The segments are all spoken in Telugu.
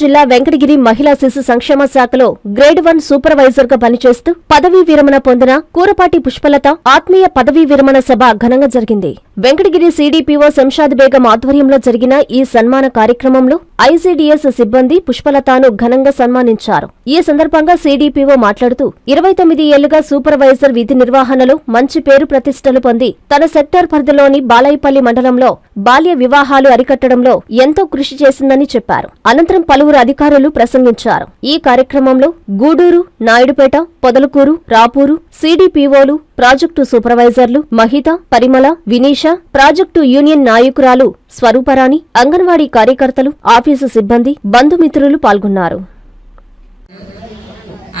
జిల్లా వెంకటగిరి మహిళా శిశు సంక్షేమ శాఖలో గ్రేడ్ 1 సూపర్వైజర్ గా పనిచేస్తూ పదవీ విరమణ పొందిన కూరపాటి పుష్పలత ఆత్మీయ పదవీ విరమణ సభ ఘనంగా జరిగింది. వెంకటగిరి సిడిపిఓ శంషాద్ బేగం ఆధ్వర్యంలో జరిగిన ఈ సన్మాన కార్యక్రమంలో ఐసిడిఎస్ సిబ్బంది పుష్పలతను ఘనంగా సన్మానించారు. ఈ సందర్భంగా సిడిపిఓ మాట్లాడుతూ 29 ఏళ్లుగా సూపర్వైజర్ విధి నిర్వహణలో మంచి పేరు ప్రతిష్టలు పొంది తన సెక్టార్ పరిధిలోని బాలాయిపల్లి మండలంలో బాల్య వివాహాలు అరికట్టడంలో ఎంతో కృషి చేసిందని చెప్పారు. అనంతరం పలువురు అధికారులు ప్రసంగించారు. ఈ కార్యక్రమంలో గూడూరు, నాయుడుపేట, పొదలకూరు, రాపూరు సిడిపిఓలు, ప్రాజెక్టు సూపర్వైజర్లు మహిత, పరిమళ, వినీష, ప్రాజెక్టు యూనియన్ నాయకురాలు స్వరూపరాణి, అంగన్వాడీ కార్యకర్తలు, ఆఫీసు సిబ్బంది, బంధుమిత్రులు పాల్గొన్నారు.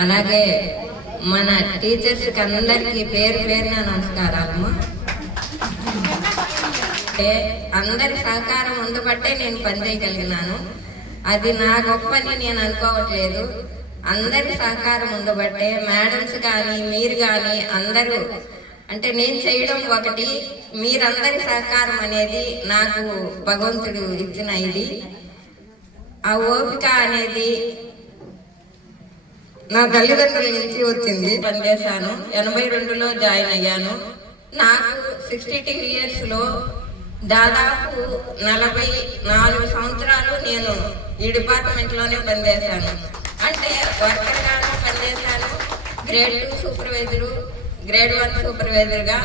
అలాగే మన టీచర్స్ కి అందరికీ పేరు పేరున నమస్కారాలమ్మా. అందరి సహకారం ఉండబట్టే నేను పనిచేయగలిగినాను. అది నా గొప్పని నేను అనుకోవట్లేదు. అందరి సహకారం ఉండబట్టే మేడమ్స్ కానీ మీరు కానీ అందరూ అంటే నేను చేయడం ఒకటి, మీరందరి సహకారం అనేది నాకు భగవంతుడు ఇచ్చిన ఇది. ఆ ఓపిక అనేది నా తల్లిదండ్రుల నుంచి వచ్చింది. పనిచేశాను. 82లో జాయిన్ అయ్యాను. నాకు 62 ఇయర్స్లో దాదాపు 44 సంవత్సరాలు నేను ఈ డిపార్ట్మెంట్లోనే పనిచేశాను. అంటే వర్కర్గాను పనిచేశాను, గ్రేడ్ 2 సూపర్వైజరు, గ్రేడ్ 1 సూపర్వైజర్గా.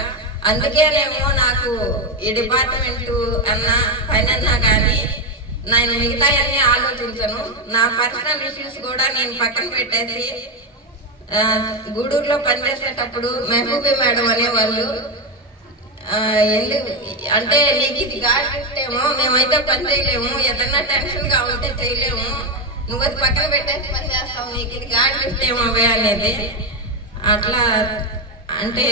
అందుకేనేమో నాకు ఈ డిపార్ట్మెంటు అన్నా పని అన్నా కానీ నేను మిగతా అన్నీ ఆలోచించను. నా పర్సనల్ ఇష్యూస్ కూడా నేను పక్కన పెట్టేసి గూడూరులో పనిచేసేటప్పుడు మెహబూబీ మేడం అనేవాళ్ళు, అంటే నీకు ఇది గాడిస్తేమో మేమైతే పని చేయలేము, ఏదన్నా టెన్షన్గా ఉంటే చేయలేము, నువ్వు అది పక్కన పెట్టేసి పని చేస్తావు, నీకు ఇది గాడిస్తేమో అవే అనేది. అట్లా అంటే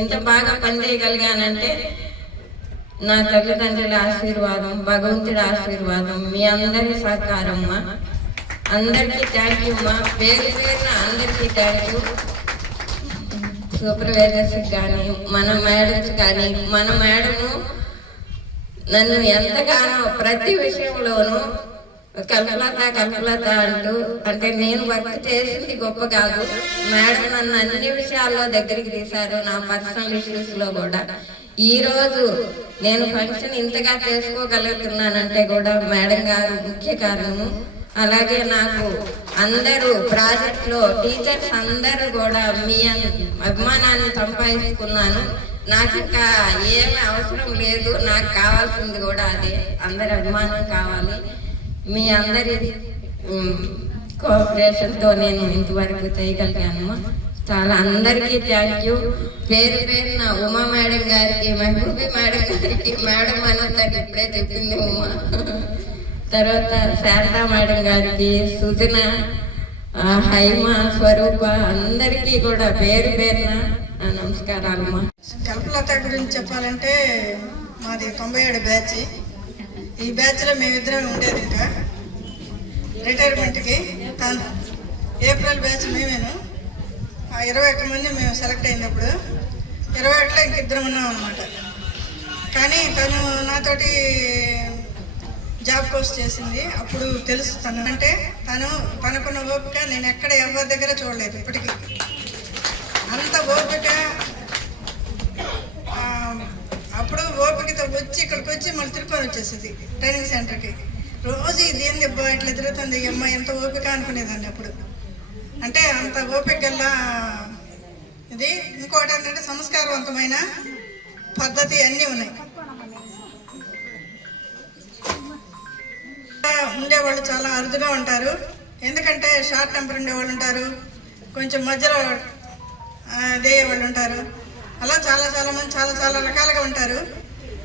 ఇంత బాగా పని చేయగలిగానంటే నా తల్లిదండ్రుల ఆశీర్వాదం, భగవంతుడి ఆశీర్వాదం, మీ అందరి సహకారమ్మా. అందరికీ థ్యాంక్ యూ అమ్మా. పేరు పేరున అందరికీ థ్యాంక్ యూ. సూపర్వైజర్స్కి కానీ మన మేడమ్స్ కానీ, మన మేడము నన్ను ఎంతగానో ప్రతి విషయంలోనూ కల్పలత అంటూ, అంటే నేను వర్క్ చేసింది గొప్ప కాదు, మేడం నన్ను అన్ని విషయాల్లో దగ్గరికి తీశారు. నా పర్సనల్ ఇష్యూస్లో కూడా ఈ రోజు నేను ఫంక్షన్ ఇంతగా చేసుకోగలుగుతున్నానంటే కూడా మేడం గారు ముఖ్య కారణము. అలాగే నాకు అందరూ ప్రాజెక్ట్లో టీచర్స్ అందరూ కూడా మీ అభిమానాన్ని సంపాదించుకున్నాను. నాకు ఇంకా ఏమి అవసరం లేదు, నాకు కావాల్సింది కూడా అదే, అందరి అభిమానం కావాలి. మీ అందరి కోఆపరేషన్తో నేను ఇంతవరకు చేయగలిగాను. చాలా అందరికీ థ్యాంక్ యూ. పేరు పేరున ఉమా మేడం గారికి, మెహబూబీ మేడం గారికి, మేడం అనొద్దని ఇప్పుడే చెప్పింది ఉమా, తర్వాత శారదా మేడం గారికి, సుజన, హైమ, స్వరూప అందరికీ కూడా పేరు పేరున నమస్కారాలమ్మా. కల్పలత గురించి చెప్పాలంటే మాది 97 బ్యాచ్. ఈ బ్యాచ్లో మేమిద్దరం ఉండేది. ఇంకా రిటైర్మెంట్కి ఏప్రిల్ బ్యాచ్ మేమేను. 21 మంది మేము సెలెక్ట్ అయినప్పుడు 21లో ఇంకిద్దరం ఉన్నాం అనమాట. కానీ తను నాతోటి జాబ్ కోర్స్ చేసింది. అప్పుడు తెలుసు తను అంటే తనకున్న ఓపిక నేను ఎక్కడ ఎవరి దగ్గర చూడలేదు ఇప్పటికీ. అంత ఓపిక, అప్పుడు ఓపికతో వచ్చి ఇక్కడికి వచ్చి మళ్ళీ తిరుపతి వచ్చేసింది ట్రైనింగ్ సెంటర్కి. రోజు ఇది ఏంది ఇట్లా తిరుగుతుంది ఈ అమ్మాయి, ఎంత ఓపిక అనుకునేదాన్ని అప్పుడు. అంటే అంత ఓపిక గల్లా ఇది. ఇంకోటి ఏంటంటే సంస్కారవంతమైన పద్ధతి అన్నీ ఉన్నాయి. ఉండేవాళ్ళు చాలా అరుదుగా ఉంటారు. ఎందుకంటే షార్ట్ టెంపర్ ఉండేవాళ్ళు ఉంటారు, కొంచెం మధ్యలో దేయేవాళ్ళు ఉంటారు. అలా చాలా మంది చాలా రకాలుగా ఉంటారు.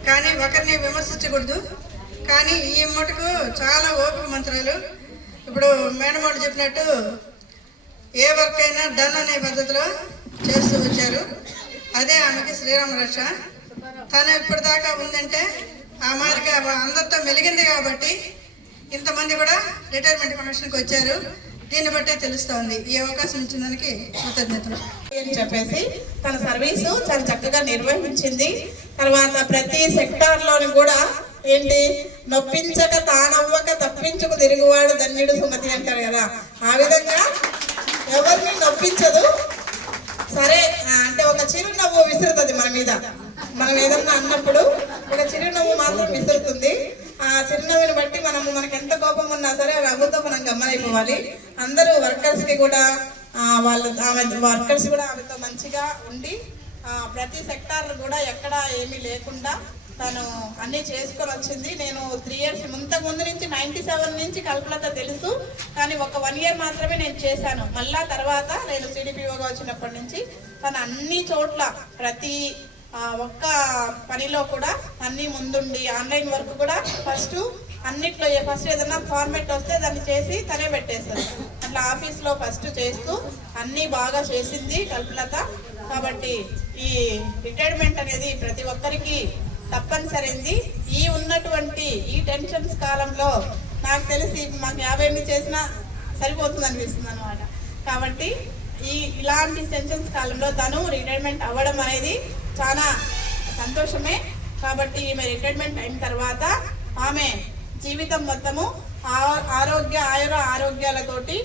కానీ ఒకరిని విమర్శించకూడదు. కానీ ఈ మటుకు చాలా ఓపిక మంత్రాలు. ఇప్పుడు మేడం వాళ్ళు చెప్పినట్టు ఏ వర్క్ అయినా డన్ అనే పద్ధతిలో చేస్తూ వచ్చారు. అదే ఆమెకి శ్రీరామ రక్ష. తను ఇప్పటిదాకా ఉందంటే ఆ మార్గ అందరితో మెలిగింది కాబట్టి ఇంతమంది కూడా రిటైర్మెంట్ ఫంక్షన్కి వచ్చారు. దీన్ని బట్టే తెలుస్తోంది. ఈ అవకాశం ఇచ్చిన దానికి కృతజ్ఞతలు అని చెప్పేసి తన సర్వీసు చాలా చక్కగా నిర్వహించింది. తర్వాత ప్రతి సెక్టార్లోని కూడా ఏంటి, నొప్పించక తానవ్వక తప్పించుకు తిరుగువాడు ధన్యుడు సుమతి అంటారు కదా, ఆ విధంగా ఎవరిని నొప్పించదు. సరే అంటే ఒక చిరునవ్వు విసురుతుంది మన మీద, మనం ఏదన్నా అన్నప్పుడు ఒక చిరునవ్వు మాత్రం విసురుతుంది. ఆ చిరునవ్వుని బట్టి మనకి ఎంత కోపం ఉన్నా సరే రఘుతో మనం గమ్మనైపోవాలి. అందరూ వర్కర్స్కి కూడా వర్కర్స్ కూడా ఆమెతో మంచిగా ఉండి ప్రతి సెక్టార్లు కూడా ఎక్కడ ఏమీ లేకుండా తను అన్నీ చేసుకొని వచ్చింది. నేను 3 years ముందు నుంచి 97 నుంచి కల్పలత తెలుసు, కానీ ఒక 1 year మాత్రమే నేను చేశాను. మళ్ళా తర్వాత నేను సిడిపిఓగా వచ్చినప్పటి నుంచి తను అన్ని చోట్ల ప్రతి ఒక్క పనిలో కూడా అన్ని ముందుండి ఆన్లైన్ వర్క్ కూడా ఫస్ట్ ఏదైనా ఫార్మేట్ వస్తే దాన్ని చేసి తనే పెట్టేస్తారు. అట్లా ఆఫీస్లో ఫస్ట్ చేస్తూ అన్నీ బాగా చేసింది కల్పలత. కాబట్టి ఈ రిటైర్మెంట్ అనేది ప్రతి ఒక్కరికి తప్పనిసరైంది. ఉన్నటువంటి ఈ టెన్షన్స్ కాలంలో నాకు తెలిసి మాకు 50 చేసినా సరిపోతుంది అనిపిస్తుంది అనమాట. కాబట్టి ఇలాంటి టెన్షన్స్ కాలంలో తను రిటైర్మెంట్ అవ్వడం అనేది చాలా సంతోషమే. కాబట్టి ఈమె రిటైర్మెంట్ అయిన తర్వాత ఆమె జీవితం మొత్తము ఆరోగ్యాలతోటి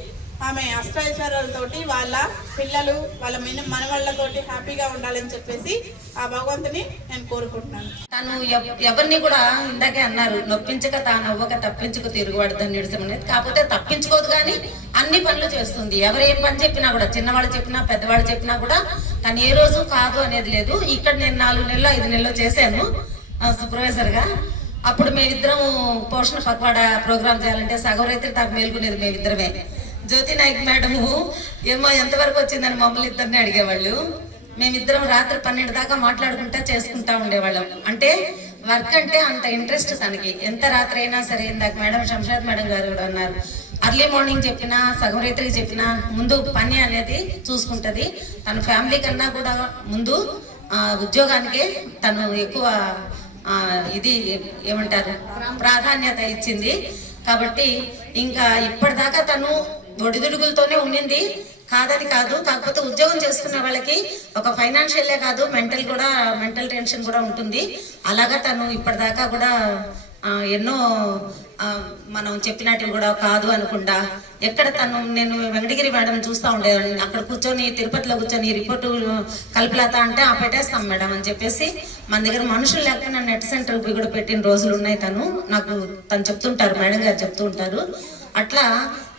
ఆమె అష్టైశ్వర్యాలతోటి వాళ్ళ పిల్లలు వాళ్ళ మనవాళ్ళతోటి హ్యాపీగా ఉండాలని చెప్పేసి ఆ భగవంతుని నేను కోరుకుంటున్నాను. తను ఎవరిని కూడా ఇందాకే అన్నారు, నొప్పించక తాను అవ్వక తప్పించుకు తిరుగువాడు ధన్యుడు అనేది. కాకపోతే తప్పించుకోదు కానీ అన్ని పనులు చేస్తుంది. ఎవరు ఏం పని చెప్పినా కూడా, చిన్నవాళ్ళు చెప్పినా పెద్దవాళ్ళు చెప్పినా కూడా తను ఏ రోజు కాదు అనేది లేదు. ఇక్కడ నేను 4 నెలలు 5 నెలలు చేశాను సూపర్వైజర్గా. అప్పుడు మేమిద్దరం పోషణ పక్వాడా ప్రోగ్రామ్ చేయాలంటే సగం రైతులు దాకా మేల్కొనేది మేమిద్దరమే. జ్యోతి నాయక్ మేడము ఏమో ఎంతవరకు వచ్చిందని మమ్మల్ని ఇద్దరిని అడిగేవాళ్ళు. మేమిద్దరం రాత్రి 12 దాకా మాట్లాడుకుంటా చేసుకుంటా ఉండేవాళ్ళం. అంటే వర్క్ అంటే అంత ఇంట్రెస్ట్ తనకి. ఎంత రాత్రి అయినా సరే, ఇందాక మేడం శంషాద్ మేడం గారు కూడా అన్నారు, అర్లీ మార్నింగ్ చెప్పినా సగం రైతులకి చెప్పినా ముందు పని అనేది చూసుకుంటుంది. తన ఫ్యామిలీ కన్నా కూడా ముందు ఉద్యోగానికే తను ఎక్కువ ప్రాధాన్యత ఇచ్చింది. కాబట్టి ఇంకా ఇప్పటిదాకా తను ఒడిదుడుగులతోనే ఉండింది, కాదని కాదు. కాకపోతే ఉద్యోగం చేసుకున్న వాళ్ళకి ఒక ఫైనాన్షియలే కాదు మెంటల్ టెన్షన్ కూడా ఉంటుంది. అలాగా తను ఇప్పటిదాకా కూడా ఎన్నో మనం చెప్పినట్టు కూడా కాదు అనుకుండా ఎక్కడ నేను వెంకటగిరి మేడం చూస్తూ ఉండేవాడిని. అక్కడ కూర్చొని తిరుపతిలో కూర్చొని రిపోర్టు కల్పలత అంటే పెట్టేస్తాం మేడం అని చెప్పేసి మన దగ్గర మనుషులు లేకపోతే నన్ను నెట్ సెంటర్ కూడా పెట్టిన రోజులు ఉన్నాయి. తను చెప్తుంటారు, మేడం గారు చెప్తూ ఉంటారు. అట్లా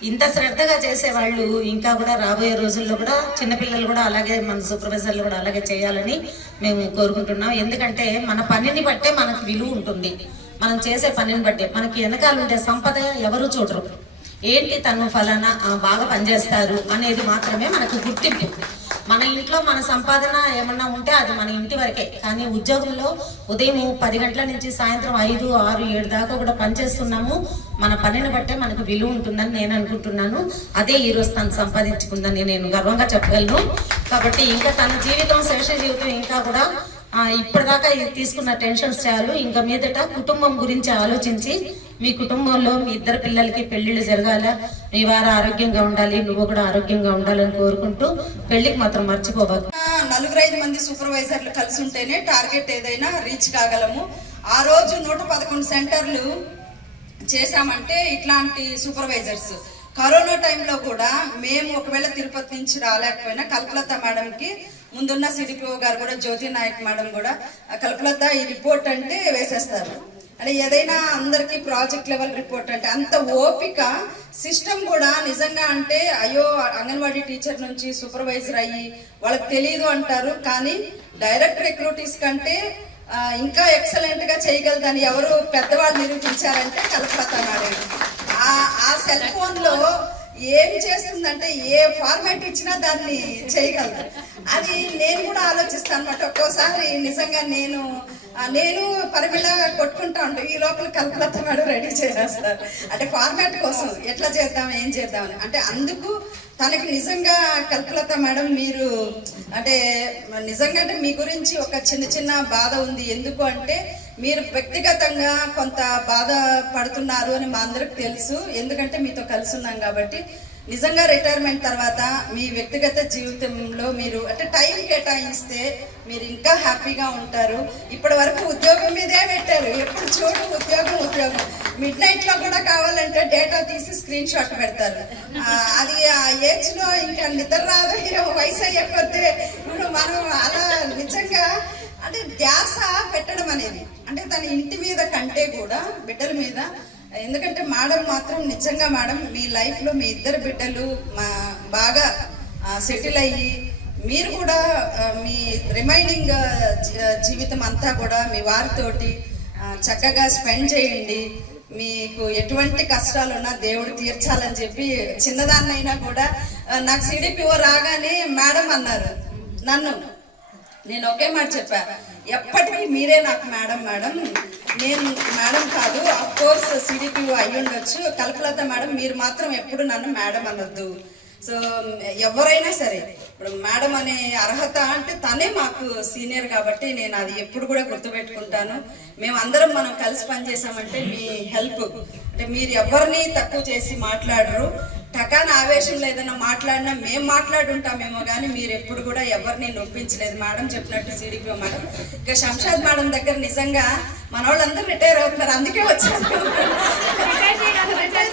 ఇంత శ్రద్ధగా చేసేవాళ్ళు ఇంకా కూడా రాబోయే రోజుల్లో కూడా చిన్నపిల్లలు కూడా అలాగే, మన సూపర్వైజర్లు కూడా అలాగే చేయాలని మేము కోరుకుంటున్నాం. ఎందుకంటే మన పనిని బట్టే మనకు విలువ ఉంటుంది. మనం చేసే పనిని బట్టే మనకి వెనకాల ఉండే సంపద ఎవరు చూడరు. ఏంటి తను ఫలానా బాగా పనిచేస్తారు అనేది మాత్రమే మనకు గుర్తింపు. మన ఇంట్లో మన సంపాదన ఏమన్నా ఉంటే అది మన ఇంటి వరకే. కానీ ఉద్యోగంలో ఉదయం 10 గంటల నుంచి సాయంత్రం 5, 6, 7 దాకా కూడా పనిచేస్తున్నాము. మన పనిని బట్టే మనకు విలువ ఉంటుందని నేను అనుకుంటున్నాను. అదే ఈరోజు తను సంపాదించుకుందని నేను గర్వంగా చెప్పగలను. కాబట్టి ఇంకా తన జీవితం, శేష జీవితం ఇంకా కూడా ఇప్పటిదాకా తీసుకున్న టెన్షన్స్ చాలు. ఇంకా మీదట కుటుంబం గురించి ఆలోచించి మీ కుటుంబంలో మీ 2 పిల్లలకి పెళ్లిళ్ళు జరగాల, మీ వారు ఆరోగ్యంగా ఉండాలి, నువ్వు కూడా ఆరోగ్యంగా ఉండాలని కోరుకుంటూ పెళ్లికి మాత్రం మర్చిపోవాలి. 4-5 మంది సూపర్వైజర్లు కలిసి ఉంటేనే టార్గెట్ ఏదైనా రీచ్ కాగలము. ఆ రోజు 111 సెంటర్లు చేశామంటే ఇట్లాంటి సూపర్వైజర్స్. కరోనా టైంలో కూడా మేము ఒకవేళ తిరుపతి నుంచి రాలేకపోయినా కల్పలత మేడంకి ముందున్న సిడిపిఓ గారు కూడా, జ్యోతి నాయక్ మేడం కూడా, కల్పలత ఈ రిపోర్ట్ అంటే వేసేస్తారు. అంటే ఏదైనా అందరికి ప్రాజెక్ట్ లెవెల్ రిపోర్ట్ అంటే అంత ఓపిక. సిస్టమ్ కూడా నిజంగా అంటే అయ్యో అంగన్వాడీ టీచర్ నుంచి సూపర్వైజర్ అయ్యి వాళ్ళకి తెలియదు అంటారు, కానీ డైరెక్ట్ రిక్రూటీస్ కంటే ఇంకా ఎక్సలెంట్ గా చేయగలదని ఎవరు పెద్దవాళ్ళు నిరూపించారంటే కల్పలత మేడం. ఆ సెల్ ఫోన్ లో ఏం చేస్తుందంటే ఏ ఫార్మాట్ ఇచ్చినా దాన్ని చేయగలదు. అది నేను కూడా ఆలోచిస్తాను అన్నమాట. ఒక్కోసారి నిజంగా నేను పరిమిళ కొట్టుకుంటా ఉంటాను, ఈ లోపల కల్పలత మేడం రెడీ చేసేస్తారు. అంటే ఫార్మాట్ కోసం ఎట్లా చేద్దాం, ఏం చేద్దామని. అంటే అందుకు తనకి నిజంగా కల్పలత మేడం మీరు అంటే నిజంగా అంటే మీ గురించి ఒక చిన్న బాధ ఉంది. ఎందుకు అంటే మీరు వ్యక్తిగతంగా కొంత బాధ పడుతున్నారు అని మా అందరికి తెలుసు, ఎందుకంటే మీతో కలిసి ఉన్నాం కాబట్టి. నిజంగా రిటైర్మెంట్ తర్వాత మీ వ్యక్తిగత జీవితంలో మీరు అంటే టైం కేటాయిస్తే మీరు ఇంకా హ్యాపీగా ఉంటారు. ఇప్పటి వరకు ఉద్యోగం మీదే పెట్టారు, ఎప్పుడు చూడు ఉద్యోగం మిడ్ నైట్ లో కూడా కావాలంటే డేటా తీసి స్క్రీన్ షాట్ పెడతారు. అది ఆ ఏజ్ లో ఇంకా నిద్ర రాదు, వయసు అయ్యే కొద్దీ ఇప్పుడు మనం అలా నిజంగా అంటే ధ్యాస పెట్టడం అనేది అంటే తన ఇంటి మీద కంటే కూడా బిడ్డల మీద. ఎందుకంటే మేడం మాత్రం నిజంగా మేడం మీ లైఫ్లో మీ ఇద్దరు బిడ్డలు బాగా సెటిల్ అయ్యి మీరు కూడా మీ రిమైనింగ్ జీవితం అంతా కూడా మీ వారితోటి చక్కగా స్పెండ్ చేయండి. మీకు ఎటువంటి కష్టాలు ఉన్నా దేవుడు తీర్చాలని చెప్పి చిన్నదాన్నైనా కూడా నాకు సిడిపిఓ రాగానే మేడం అన్నారు నన్ను. నేను ఒకే మాట చెప్పా, ఎప్పటికీ మీరే నాకు మేడం, నేను మేడం కాదు. ఆఫ్ కోర్స్ సిడిపిఓ అయ్యి ఉండొచ్చు, కల్పలత మేడం, మీరు మాత్రం ఎప్పుడు నన్ను మేడం అనొద్దు. సో ఎవరైనా సరే ఇప్పుడు మేడం అనే అర్హత అంటే తనే మాకు సీనియర్ కాబట్టి నేను అది ఎప్పుడు కూడా గుర్తుపెట్టుకుంటాను. మేమందరం మనం కలిసి పనిచేసామంటే మీ హెల్ప్ అంటే మీరు ఎవరిని తక్కువ చేసి మాట్లాడరు. టకాన ఆవేశంలో ఏదైనా మాట్లాడినా మేము మాట్లాడుంటామేమో కానీ మీరు ఎప్పుడు కూడా ఎవరిని నొప్పించలేదు. మేడం చెప్పినట్టు సిడిపిఓ మేడం. ఇక శంషాద్ మేడం దగ్గర నిజంగా మన వాళ్ళందరూ రిటైర్ అవుతున్నారు, అందుకే వచ్చాను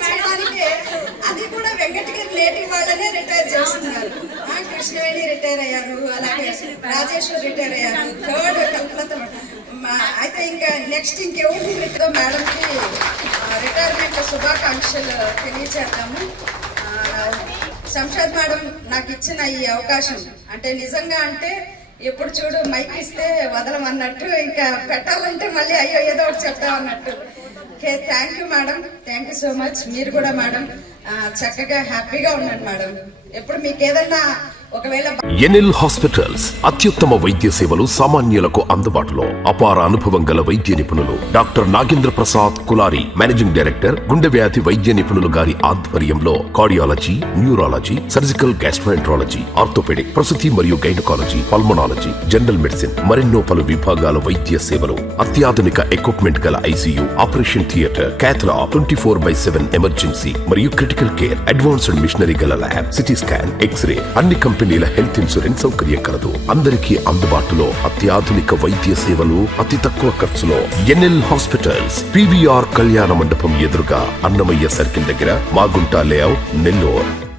చేయడానికి. అది కూడా వెంకటగిరి నేటివ్ వాళ్ళనే రిటైర్ చేస్తున్నారు. కృష్ణవేణి రిటైర్ అయ్యారు, అలాగే రాజేశ్వర్ రిటైర్ అయ్యారు, థర్డ్ కల్పలత. అయితే ఇంకా నెక్స్ట్ ఇంకెవరు మేడంకి రిటైర్మెంట్ శుభాకాంక్షలు తెలియచేద్దాము. శంషాద్ మేడం నాకు ఇచ్చిన ఈ అవకాశం అంటే నిజంగా అంటే ఎప్పుడు చూడు మైక్ ఇస్తే వదలమన్నట్టు, ఇంకా పెట్టాలంటే మళ్ళీ అయ్యో ఏదో ఒకటి చెప్తామన్నట్టు. Okay, thank you madam, thank you so much. మీరు కూడా మేడం చక్కగా హ్యాపీగా ఉండండి మేడం. ఎప్పుడు మీకు ఏదన్నా ఒకవేళ ఎన్ఎల్ హాస్పిటల్స్ అత్యుత్తమ వైద్య సేవలు సామాన్యులకు అందుబాటులో. అపార అనుభవం గల వైద్య నిపుణులు doctor Nagendra Prasad Kulari, managing director, గుండె వ్యాధి వైద్య నిపుణులు గారి ఆధ్వర్యంలో cardiology, neurology, surgical gastroenterology, orthopaedic, ప్రసూతి మరియు గైనకాలజీ, పల్మనాలజీ, జనరల్ మెడిసిన్ మరెన్నో పలు విభాగాల వైద్య సేవలు. అత్యాధునిక ఎక్విప్మెంట్ గల ఐసీయూ, ఆపరేషన్ థియేటర్, క్యాథ్లా, 24/7 ఎమర్జెన్సీ మరియు క్రిటికల్ కేర్, అడ్వాన్స్డ్ మిషనరీ గల ల్యాబ్, సిటీ స్కాన్, ఎక్స్రే, అన్ని కంపెనీల హెల్త్ ఇన్సూరెన్స్ సౌకర్యం కలదు. అందరికీ అందుబాటులో అత్యాధునిక వైద్య సేవలు అతి తక్కువ ఖర్చులో. ఎన్ఎల్ హాస్పిటల్స్, పివిఆర్ కళ్యాణ మండపం ఎదురుగా, అన్నమయ్య సర్కిల్ దగ్గర, మాగుంట లేఅవుట్, నెల్లూరు.